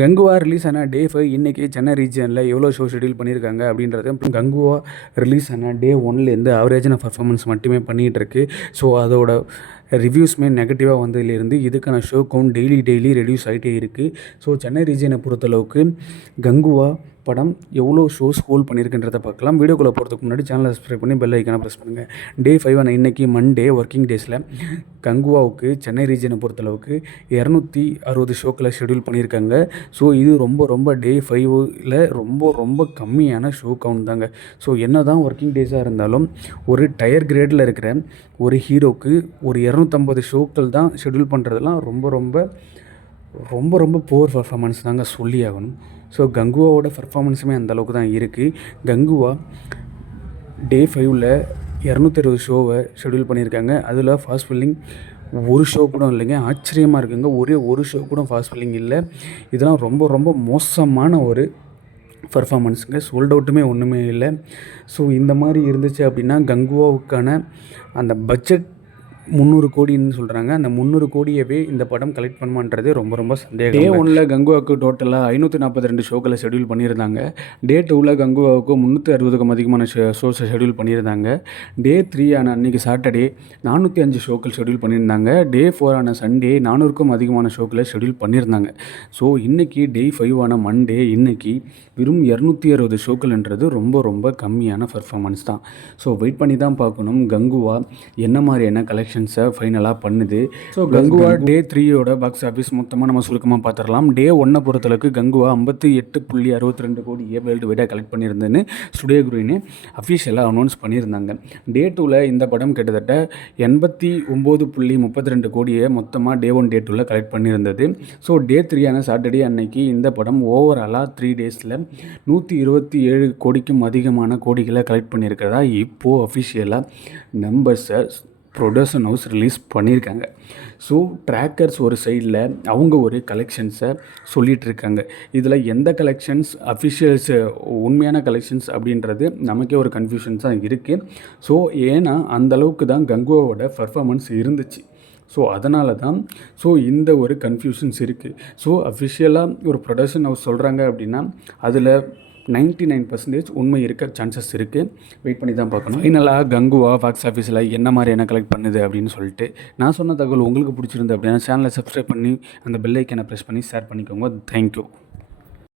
Kanguva release ஆன day five இன்றைக்கி சென்னை ரீஜனில் எவ்வளோ ஷோ ஷெடியூல் பண்ணியிருக்காங்க அப்படின்றது கங்குவா ரிலீஸ் ஆன டே ஒன்லேருந்து அவரேஜான பர்ஃபார்மன்ஸ் மட்டுமே பண்ணிகிட்டு இருக்கு. ஸோ அதோட ரிவ்யூஸ்மே நெகட்டிவாக வந்ததுலேருந்து இதுக்கான show count daily daily reduce ஆகிட்டே இருக்குது ஸோ சென்னை ரீஜியனை பொறுத்தளவுக்கு கங்குவா படம் எவ்வளோ ஷோஸ் ஹோல்ட் பண்ணியிருக்குன்றதை பார்க்கலாம். வீடியோக்குள்ளே போகிறதுக்கு முன்னாடி சேனலை சப்ஸ்கிரைப் பண்ணி பெல் ஐக்கான ப்ரெஸ் பண்ணுங்கள் டே ஃபைவ் ஆன இன்றைக்கி மண்டே ஒர்க்கிங் டேஸில் கங்குவாவுக்கு சென்னை ரீஜனை பொறுத்தளவுக்கு இரநூத்தி அறுபது ஷோக்களை ஷெடியூல் பண்ணியிருக்காங்க ஸோ இது ரொம்ப ரொம்ப டே ஃபைவ்ல ரொம்ப ரொம்ப கம்மியான ஷோ கவுண்ட் தாங்க. ஸோ என்ன தான் ஒர்க்கிங் டேஸாக இருந்தாலும் ஒரு டயர் கிரேடில் இருக்கிற ஒரு ஹீரோக்கு ஒரு இரநூத்தம்பது ஷோக்கள் தான் ஷெடியூல் பண்ணுறதுலாம் ரொம்ப ரொம்ப ரொம்ப ரொம்ப புவர் பர்ஃபார்மன்ஸ் தாங்க சொல்லி ஆகணும் ஸோ கங்குவாவோட பர்ஃபார்மன்ஸுமே அந்த அளவுக்கு தான் இருக்குது கங்குவா டே ஃபைவ்ல இரநூத்தி அறுபது ஷோவை ஷெடியூல் பண்ணியிருக்காங்க. அதில் ஃபாஸ்ட் ஃபில்லிங் ஒரு ஷோ கூட இல்லைங்க. ஆச்சரியமாக இருக்குங்க. ஒரே ஒரு ஷோ கூட ஃபாஸ்ட் ஃபில்லிங் இல்லை. இதெல்லாம் ரொம்ப ரொம்ப மோசமான ஒரு பர்ஃபார்மன்ஸுங்க சோல்ட் அவுட்டுமே ஒன்றுமே இல்லை. ஸோ இந்த மாதிரி இருந்துச்சு அப்படின்னா கங்குவாவுக்கான அந்த பட்ஜெட் முந்நூறு கோடின்னு சொல்கிறாங்க அந்த முந்நூறு கோடியவே இந்த படம் கலெக்ட் பண்ணுமான்றது ரொம்ப ரொம்ப சந்தேகம் டே ஒனில் கங்குவாவுக்கு டோட்டலாக ஐநூற்றி நாற்பத்தி ரெண்டு ஷோக்களை ஷெடியூல் பண்ணியிருந்தாங்க. டே டூவில் கங்குவாவுக்கு முந்நூற்றி அறுபதுக்கும் அதிகமான ஷோஸை ஷெடியூல் பண்ணியிருந்தாங்க. டே த்ரீ ஆன அன்றைக்கி சாட்டர்டே நானூற்றி அஞ்சு ஷோக்கள் ஷெடியூல் பண்ணியிருந்தாங்க. டே ஃபோர் ஆன சண்டே நானூறுக்கும் அதிகமான ஷோக்களை ஷெடியூல் பண்ணியிருந்தாங்க. ஸோ இன்றைக்கி டே ஃபைவ் ஆன மண்டே இன்றைக்கி வெறும் இரநூத்தி அறுபது ஷோக்கள்ன்றது ரொம்ப ரொம்ப கம்மியான பர்ஃபார்மன்ஸ் தான். ஸோ வெயிட் பண்ணி தான் பார்க்கணும். கங்குவா என்ன மாதிரியான கலெக்ஷன் கலெக்ஷன்ஸை ஃபைனலாக பண்ணுது. ஸோ கங்குவா டே த்ரீயோட பாக்ஸ் ஆஃபீஸ் மொத்தமாக நம்ம சுருக்கமாக பார்த்துடலாம் டே ஒன்னை பொறுத்தளவுக்கு கங்குவா ஐம்பத்தி எட்டு புள்ளி அறுபத்தி ரெண்டு கோடியை வேர்ல்டு வைடாக கலெக்ட் பண்ணியிருந்தேன்னு ஸ்டுடியோ குருவின்னு அஃபிஷியலாக அனௌன்ஸ் பண்ணியிருந்தாங்க. டே டூவில் இந்த படம் கிட்டத்தட்ட எண்பத்தி ஒம்பது புள்ளி முப்பத்தி ரெண்டு கோடியை மொத்தமாக டே ஒன் டே டூவில் கலெக்ட் பண்ணியிருந்தது. ஸோ டே த்ரீயான சாட்டர்டே அன்னைக்கு இந்த படம் ஓவராலாக த்ரீ டேஸில் நூற்றி இருபத்தி ஏழு கோடிக்கும் அதிகமான கோடிகளை கலெக்ட் பண்ணியிருக்கிறதா இப்போது அஃபிஷியலாக நம்பர்ஸை ப்ரொடக்ஷன் ஹவுஸ் ரிலீஸ் பண்ணியிருக்காங்க. ஸோ ட்ராக்கர்ஸ் ஒரு சைடில் அவங்க ஒரு கலெக்ஷன்ஸை சொல்லிகிட்டு இருக்காங்க இதில் எந்த கலெக்ஷன்ஸ் அஃபிஷியல்ஸ் உண்மையான கலெக்ஷன்ஸ் அப்படின்றது நமக்கே ஒரு கன்ஃபியூஷன்ஸாக இருக்குது ஸோ ஏன்னா அந்தளவுக்கு தான் கங்குவாவோட பர்ஃபாமன்ஸ் இருந்துச்சு. ஸோ அதனால தான் ஸோ இந்த ஒரு கன்ஃபியூஷன்ஸ் இருக்குது ஸோ அஃபிஷியலாக ஒரு ப்ரொடக்ஷன் ஹவுஸ் சொல்கிறாங்க அப்படின்னா அதில் நைன்ட்டி நைன் பர்சன்டேஜ் உண்மை இருக்க சான்சஸ் இருக்குது வெயிட் பண்ணி தான் பார்க்கணும். ஃபைனலாக கங்குவா பாக்ஸ் ஆஃபீஸில் என்ன மாதிரி என்ன கலெக்ட் பண்ணுது அப்படின்னு சொல்லிட்டு நான் சொன்ன தகவல் உங்களுக்கு பிடிச்சிருந்து அப்படின்னா சேனலை சப்ஸ்கிரைப் பண்ணி அந்த பெல் ஐக்கனை ப்ரெஸ் பண்ணி ஷேர் பண்ணிக்கோங்க. தேங்க்யூ